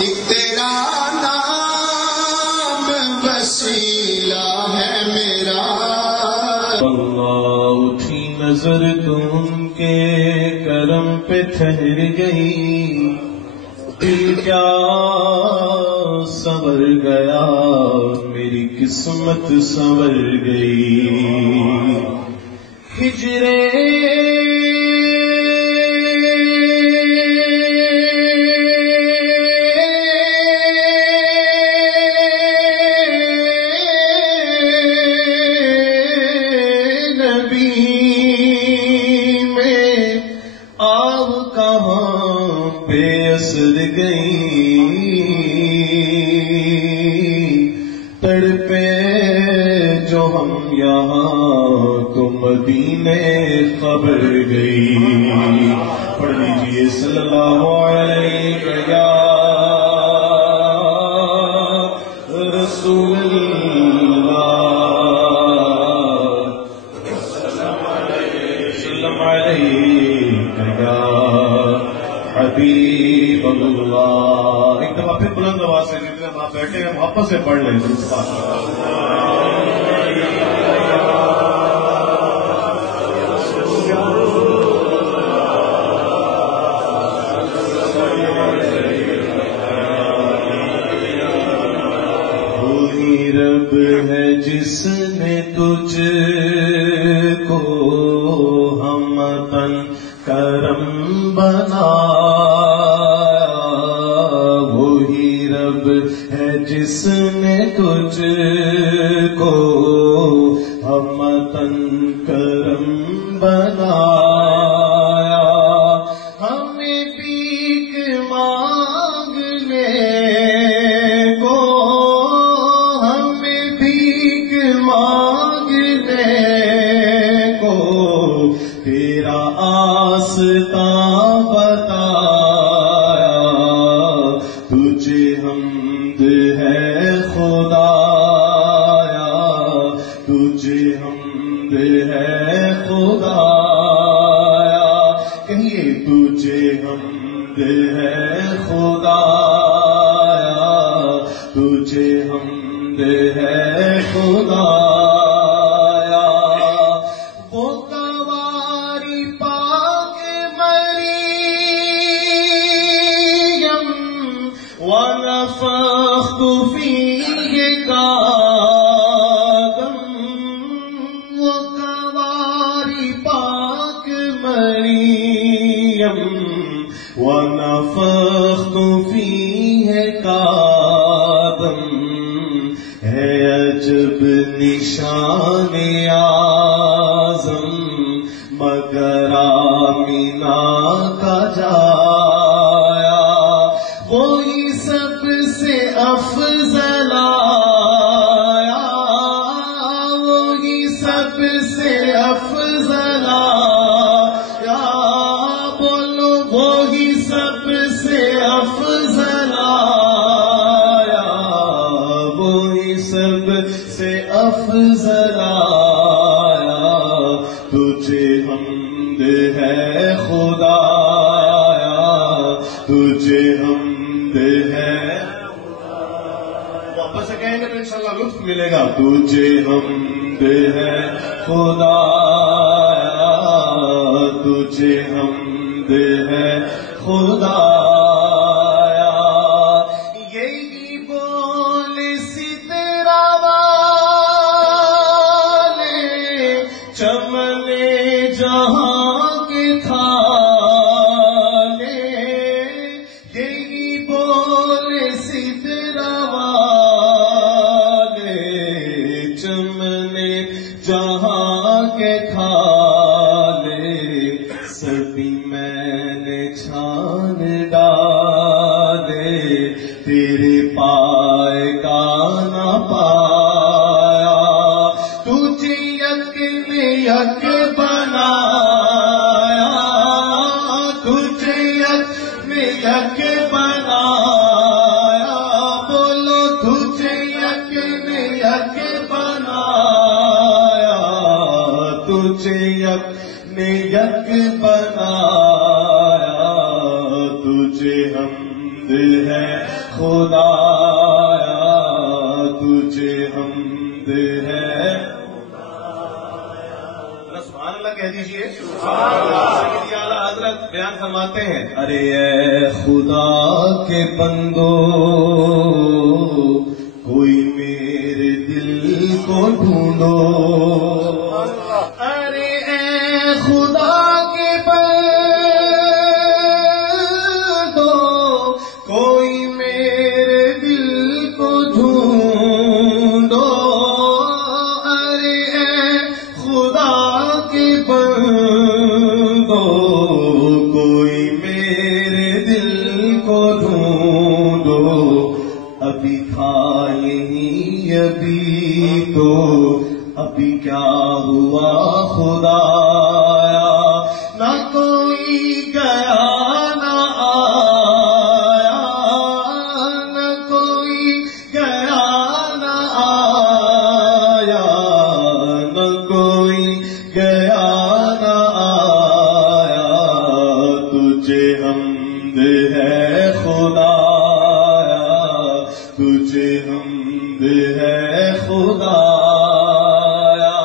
ایک تیرا نام وسیلہ ہے میرا۔ اللہ اٹھی نظر تم کے کرم پہ ٹھہر گئی، دل کیا سنور گیا، میری قسمت سنور گئی۔ ہجرے تڑپے جو ہم یہاں تو مدینے خبر گئی۔ پڑھ لیجیے صلی اللہ علیہ یا رسول اللہ، وسلم علیہ یا حبیب اللہ۔ ایک دفعہ پھر بلند آواز سے جتنے آپ بیٹھے ہیں واپس سے پڑھ لیں۔ وہی رب ہے جس نے تجھ کو ہمتن کرم بنایا، وہی رب ہے جس نے تجھ کو ہمتن کرم بنایا۔ ہمیں بھیک مانگنے کو، ہمیں بھیک مانگنے کو تیرا آستاں بتایا، تجھے حمد ہے خدایا، تجھے حمد ہے خدایا، کہیے تجھے حمد ہے خدایا، تجھے حمد ہے خدایا۔ وہ کواری پاک مریم ونفخت فیہ کآدم، وہ کواری پاک مریم ونفخت فیہ کآدم، ہے عجب نشان اعظم مگر آمینہ کا جایا، وہی سب سے افضل آیا، وہی سب سے افضل آیا، بولو وہی سب سے افضل آیا، وہی سب سے افضل آیا، تجھے حمد ہے خدایا، تجھے حمد ہے۔ واپس سے کہیں گے تو انشاءاللہ لطف ملے گا۔ تجھے حمد ہے خدایا، تجھے حمد ہے خدایا، یہی بول سترہ والے چمن جہاں کے تھالے، یہی بول سترہ والے چمن جہاں کے تھالے، سبھی میں نے چھان ڈالے، تیرے پائے کا نہ پایا، تجھے یک نے یک بنایا، تجھے یک نے یک بنایا، بولو تجھے یک نے یک بنایا، تجھے یک نے یک بنایا، تجھے حمد ہے خدایا تجھے حمد ہے. سبحان اللہ کہہ دیجیے. سیدی اعلیٰ حضرت بیان فرماتے ہیں ارے اے خدا کے بندو کوئی میرے دل کو ڈھونڈو. ارے اے خدا کے بندو کوئی میرے دل کو ڈھونڈو. ارے اے خدا کے بندو کوئی میرے دل کو ڈھونڈو. ابھی تھا یہی ابھی تو ابھی کیا ہوا خدایا. نہ کوئی گیا نہ آیا نہ کوئی گیا نہ آیا نہ کوئی گیا نہ آیا. تجھے حمد ہے خدایا تجھے حمد ہے خدایا.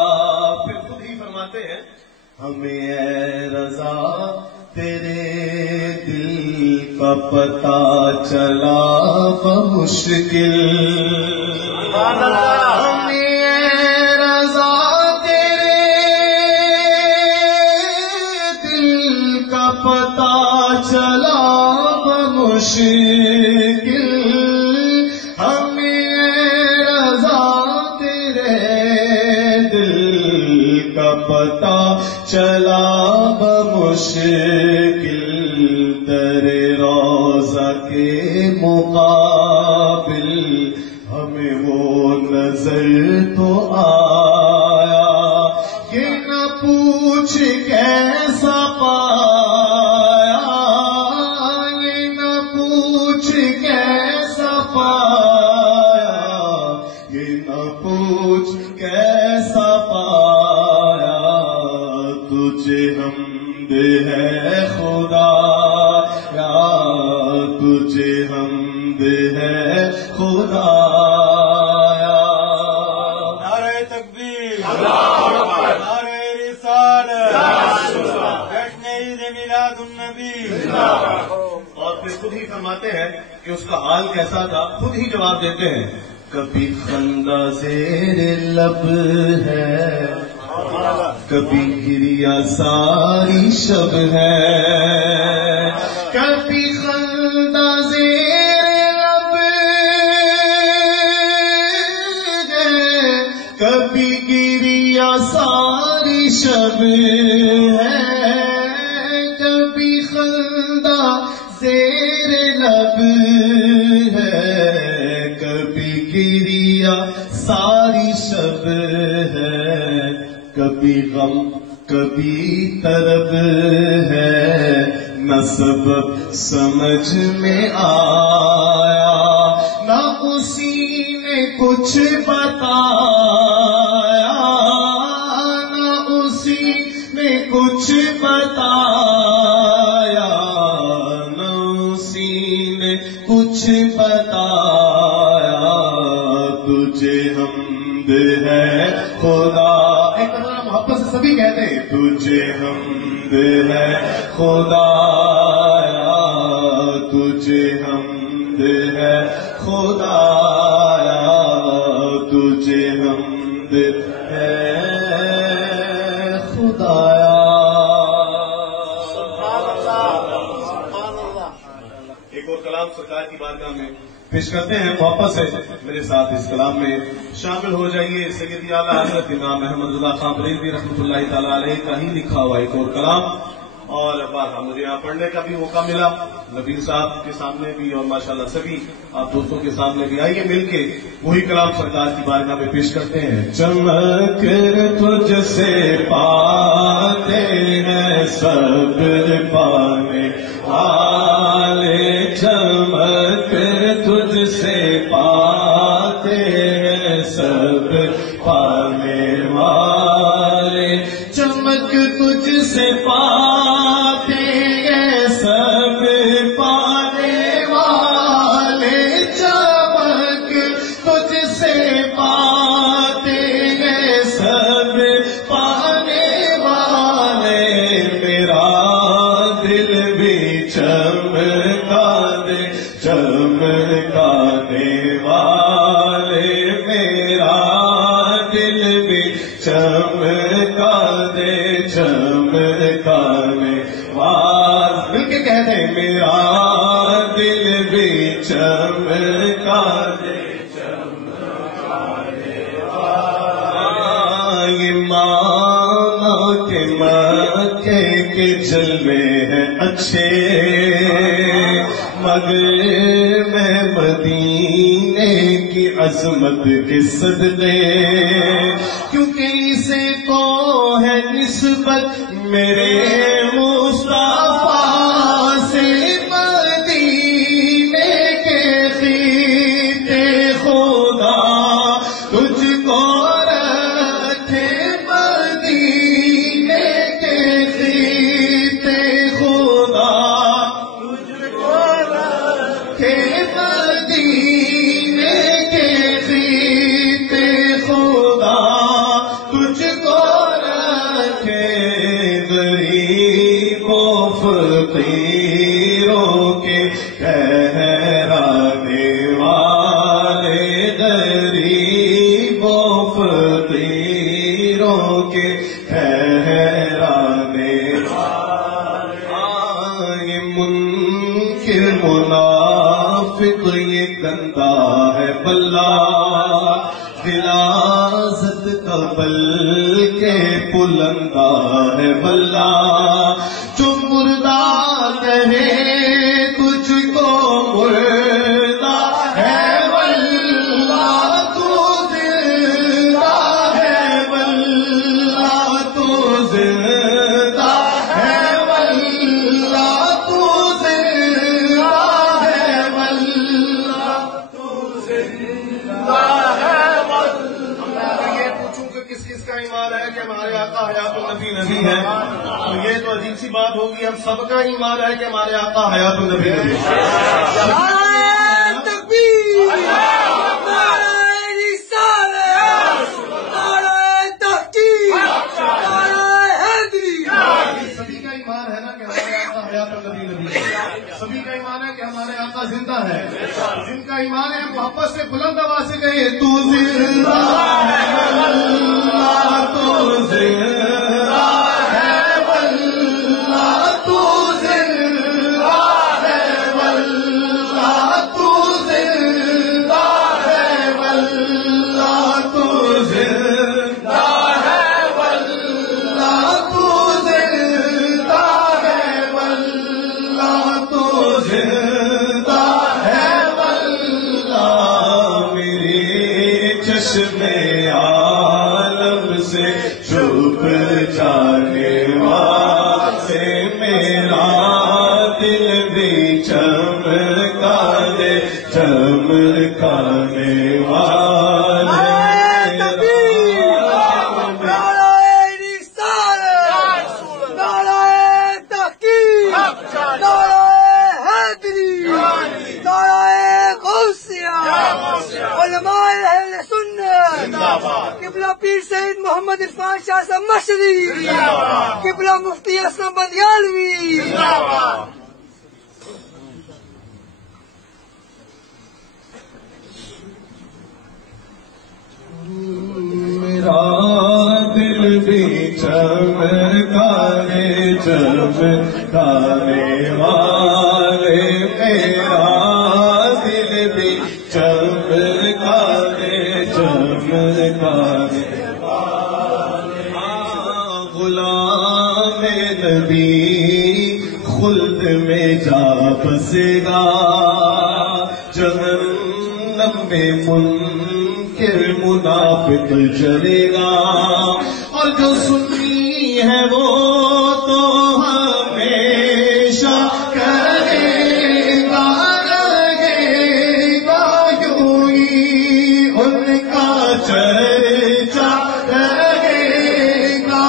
پھر خود ہی فرماتے ہیں ہمیں اے رضا تیرے دل کا پتہ چلا بمشکل. ہمیں اے رضا تیرے دل کا پتہ چلا بمشکل. ہمیں اے رضا تیرے دل کا پتہ چلا بمشکل. در روضہ کے مقابل ہمیں وہ نظر تو آیا. یہ نہ پوچھ کیسا پایا یہ نہ پوچھ کیسا پایا یہ نہ پوچھ کیسا پایا. تجھے حمد ہے خدایا تجھے حمد ہے خدایا. نعرہ تکبیر، نعرہ رسالت، جشن عید میلاد النبی. اور پھر خود ہی فرماتے ہیں کہ اس کا حال کیسا تھا. خود ہی جواب دیتے ہیں کبھی خندہ زیر لب ہے کبھی گریا ساری شب ہے. کبھی خندہ زیر لب ہے کبھی گریا ساری شب ہے. کبھی خندہ زیر لب ہے کبھی گریا ساری شب ہے. کبھی غم کبھی طرب ہے نہ سبب سمجھ میں آیا. نہ اسی نے کچھ بتایا نہ اسی نے کچھ بتایا نہ اسی نے کچھ بتایا. تجھے حمد ہے خدا. ایک طرح محبت سے سبھی کہتے ہیں تجھے حمد ہے خدایا تجھے حمد ہے خدایا تجھے حمد ہے خدایا. ایک اور کلام سرکار کی بارگاہ میں پیش کرتے ہیں. محبت سے میرے ساتھ اس کلام میں شامل ہو جائیے. سیدی اعلیٰ حضرت امام احمد رضا خان بریلوی رحمۃ اللہ تعالیٰ علیہ کا ہی لکھا ہوا ایک اور کلام. اور بارہ مجھے یہاں پڑھنے کا بھی موقع ملا نبیل صاحب کے سامنے بھی اور ماشاءاللہ سبھی آپ دوستوں کے سامنے بھی. آئیے مل کے وہی کلام سرکار کی بارگاہ میں پیش کرتے ہیں. چمک تجھ سے پاتے ہیں سب پانے والے. چمک تجھ سے پاتے ہیں سب پانے والے. چمک تجھ سے پاتے ہیں سب پانے والے. چمکانے والے میرا دل بھی چمکا دے چمکانے والے مل کے کہتے ہیں میرا دل بھی چمکا دے چمکانے والے یہ مانا کے مکے کے جلوے ہیں اچھے مگر میں مدینے کی عظمت کے صدقے کیونکہ اسے تو ہے نسبت میرے مصطفیٰ سے مدینے کے خطے خدا تجھ کو رکھے مدینے کے خطے خدا مدینے کے خطے خدا تجھ کو رکھے غریبوں فقیروں کے ٹھہرانے والے غریبوں فقیروں کے ٹھہرانے والے منکر منافق یہ گندا ہے بلا غلاظت کا بل کے بلندہ ہے بلا جو مردہ کہے تجھ کو مردہ ہے واللہ تو زندہ ہے واللہ تو زندہ ہے واللہ تو زندہ ہے واللہ تو زندہ ہے یہ پوچھوں کہ کس کس کا ایمان ہے کہ ہمارے آقا حیات النبی نبی ہے تو یہ تو عجیب سی بات ہوگی ہم سب کا ایمان ہے کہ ہمارے آقا حیات النبی نبی ہے سبھی کا ایمان ہے نا کہ ہمارے آقا حیات النبی نبی ہے سبھی کا ایمان ہے کہ ہمارے آقا زندہ ہے جن کا ایمان ہے محبت سے بلند آواز سے کہے تو زندہ ہے واللہ تو زندہ ہے واللہ تو زندہ ہے واللہ تو زندہ ہے واللہ تو زندہ ہے واللہ تو زندہ ہے واللہ تو زندہ ہے واللہ میرے چشم عالم سے چھپ جانے والے میرا دل بھی چمکا دے چمکانے والے قبلہ پیر سید محمد عرفان شاہ صاحب مشری قبلہ مفتی اسلم بدیالوی میرا دل بھی چمکانے چمکانے والے میرا دل بھی چمکانے چمکانے غلام نبی خلد میں جا بسے گا جہنم میں منکر منافق جلے گا اور جو سنی ہے وہ تو ہمیشہ کرے گا رہے گا یوں ہی ان کا چرچا رہے گا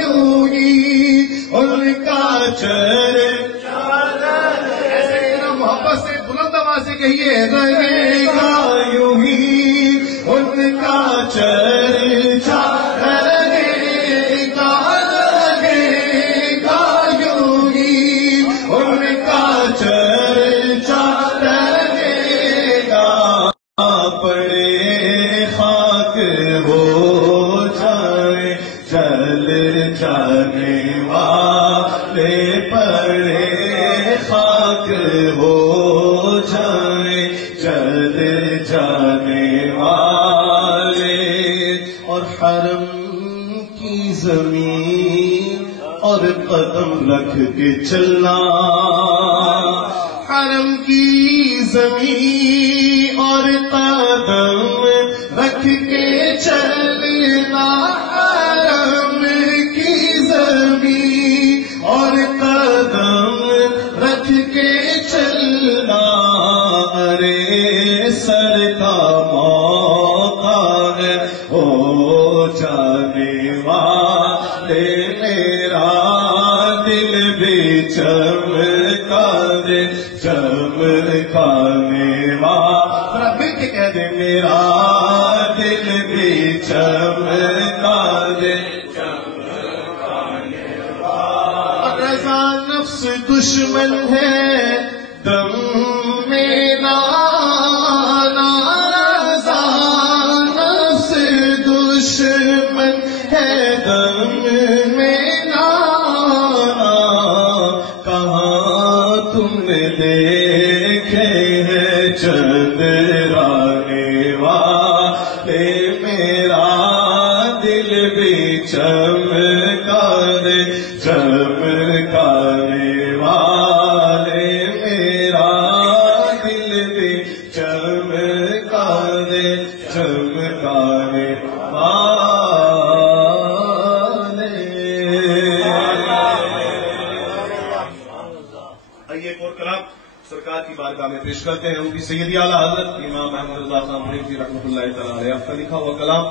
یوں ہی ان کا چرچا ایسے کہنا محبت سے بلند آواز سے کہیے رہے گا یوں ہی ان کا چرچا رہے گا یوں ہی ان کا چرچا قدم رکھ کے چلنا، حرم کی زمین اور قدم رکھ کے چلنا، حرم کی زمین اور قدم رکھ کے چلنا، ارے سر کا موقع ہے ہو جانے والے، میرا دل بھی چمکا دے، چمکانے والا مل کے کہہ دے، میرا دل بھی چمکا دے، چمکانے والا۔ رضا نفس دشمن ہے دم میں نانا، رضا نفس دشمن ہے دم میں نانا، کہاں تم نے دیکھے ہیں چندرانے والے، میرا دل بھی چمکا دے، چمکانے والے، میرا دل بھی چمکا دے، چمکانے والے۔ آئیے ایک اور کلام سرکار کی بارگاہ میں پیش کرتے ہیں، ان کی سیدی اعلیٰ حضرت امام محمد رضا خان فریدی رحمۃ اللہ تعالی علیہ کا لکھا ہوا کلام،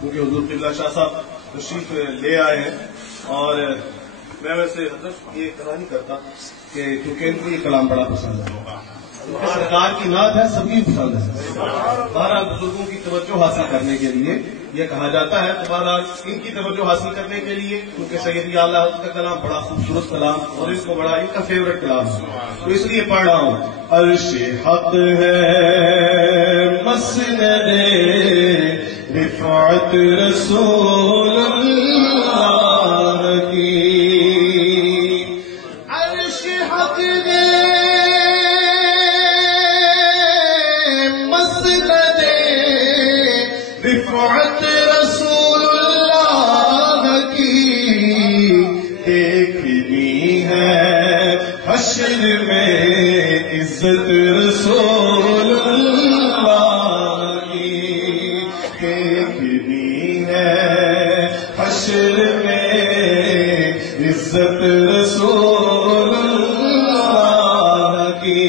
کیونکہ حضور قبلہ شاہ صاحب تشریف لے آئے ہیں، اور میں ویسے حضرت یہ کہا نہیں کرتا کہ کیونکہ ان کو یہ کلام بڑا پسند ہے، سرکار کی نعت ہے، سبھی پسند ہے، بہرحال بزرگوں کی توجہ حاصل کرنے کے لیے یہ کہا جاتا ہے، تو بہرحال ان کی توجہ حاصل کرنے کے لیے، کیونکہ سیدی اعلیٰ حضرت کا کلام بڑا خوبصورت کلام اور اس کو بڑا ان کا فیوریٹ کلام ہے، تو اس لیے پڑھ رہا ہوں۔ عرش حق ہے مسند رفعت رسول اللہ کی، عرش حق ہے مسند رفعت رسول اللہ کی، دیکھنی ہے حشر میں عزت رسول اللہ کی، دیکھنی ہے حشر میں عزت رسول اللہ کی،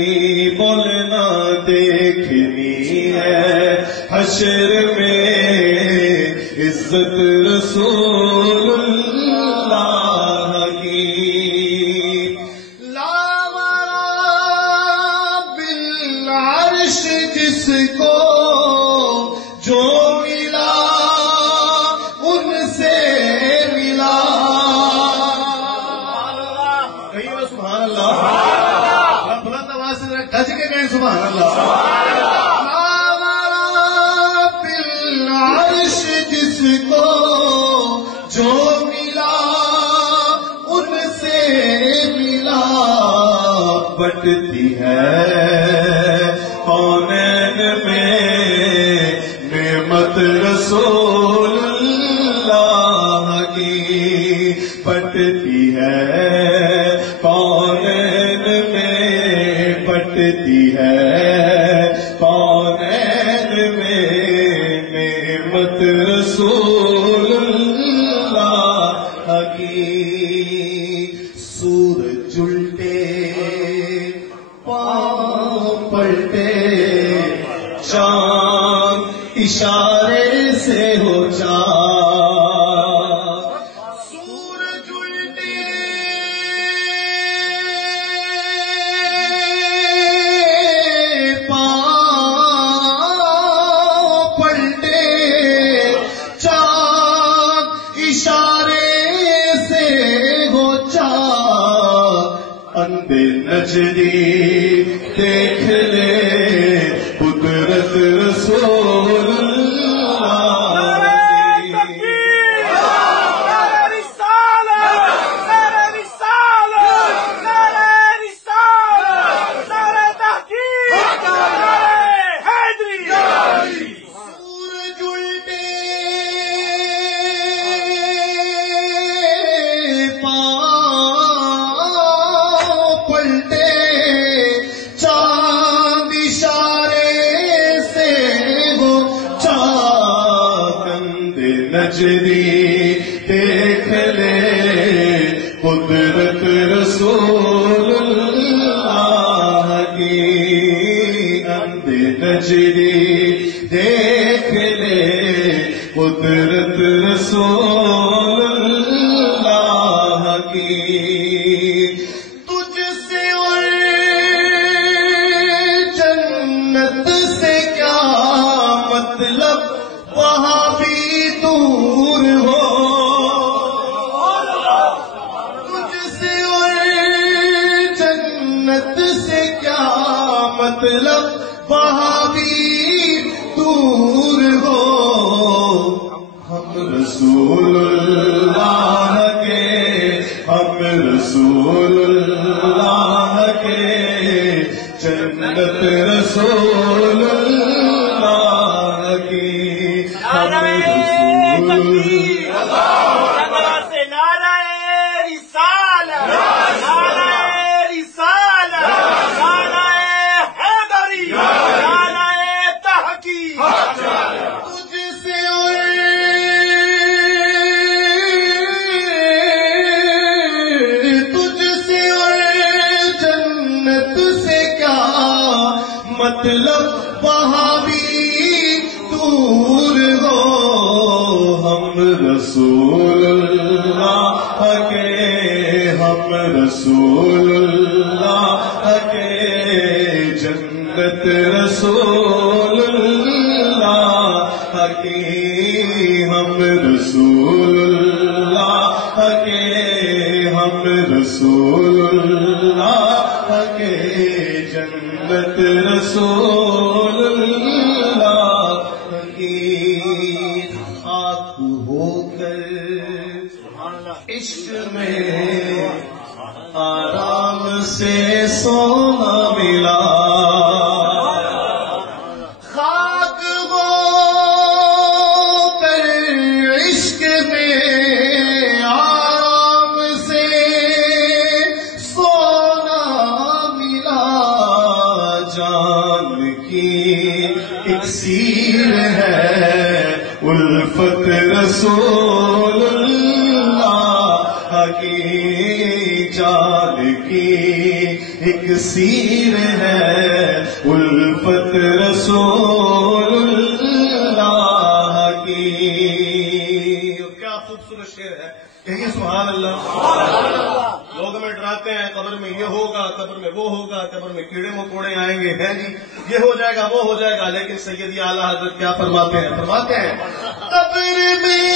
بولنا دیکھنی ہے حشر میں عزت رسول اللہ کی، لاورا بالعرش جس کو جو ملا ان سے ملا، کہیں وہ سبحان اللہ، بلند آواز سے ذرا گج کے کہیں سبحان اللہ۔ بالعرش جس کو جو ملا ان سے ملا، بٹتی ہے کونین میں نعمت رسول اللہ کی، بٹتی ہے کونین میں، بٹتی ہے کونین میں نعمت رسول اللہ کی، سورج الٹے پاؤں پلٹے، چاند اشارے سے ہو چاند، سورج الٹے نجدی دیکھ لے قدرت رسول اللہ کی، سورج الٹے پاؤں نجدی دیکھ لے قدرت رسول اللہ کی، اند نجدی دیکھ لے قدرت رسول اللہ کی، تجھ سے اور جنت سے کیا مطلب وہاں بھی دور ہو، تجھ سے اور جنت سے کیا مطلب وہاں بھی دور ہو، ہم رسول اللہ کے، ہم رسول اللہ کے، جنت رسول اللہ کی، ہم رسول سے نعرہ رسالت، نعرہ رسالت، نعرہ حیدری، نعرہ تحقیق، تجھ سے اور تجھ سے اور جنت سے کیا مطلب وہاں بھی دور ہو، ہم رسول اللہ کے، ہم رسول اللہ کے، جنت رسول اللہ کی، ہم رسول اللہ کے، ہم رسول اللہ کے، جنت رسول اللہ کی، خاک ہو کر عشق میں آرام سے سونا ملا، خاک ہو کر عشق میں آرام سے سونا ملا، جان کی اکسیر ہے الفت رسول اللہ کی، جان کی اکسیر ہے الفت رسول اللہ کی۔ کیا خوبصورت شعر ہے، کہیے سبحان اللہ۔ لوگ ہمیں ڈراتے ہیں قبر میں یہ ہوگا، قبر میں وہ ہوگا، قبر میں کیڑے مکوڑے آئیں گے، ہے جی یہ ہو جائے گا وہ ہو جائے گا، لیکن سیدی اعلیٰ حضرت کیا فرماتے ہیں؟ فرماتے ہیں قبر میں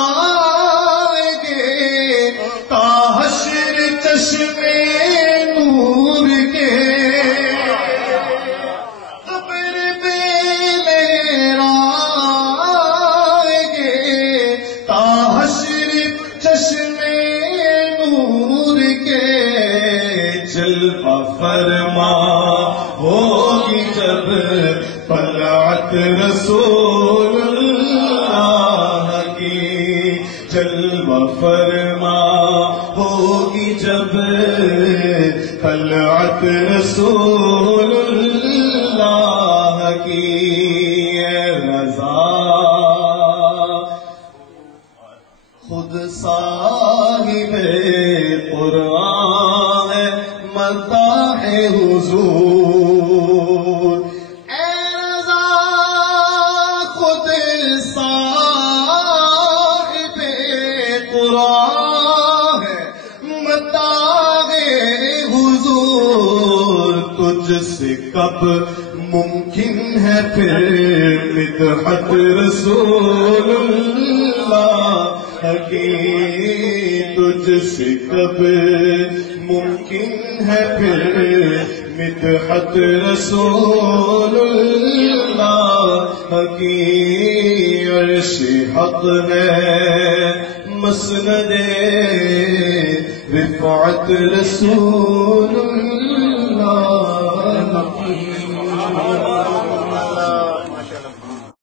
لہرائیں گے تا حشر چشمے نور کے، قبر میں لہرائیں گے تا حشر چشمے نور کے، جلوہ فرما ہوگی جب طلعت رسول اللہ کی، جلوہ فرما ہوگی جب طلعت رسول اللہ کی، اے رضا خود صاحب قرآن ہے مداح حضور، اے رضا خود صاحب قرآن ہے مداح حضور، تجھ سے کب ممکن ہے پھر مدحت رسول اللہ کی، تجھ سے کب ممکن ہے پھر مدحت رسول اللہ کی، عرش حق ہے مسند رفعت رسول اللہ کی۔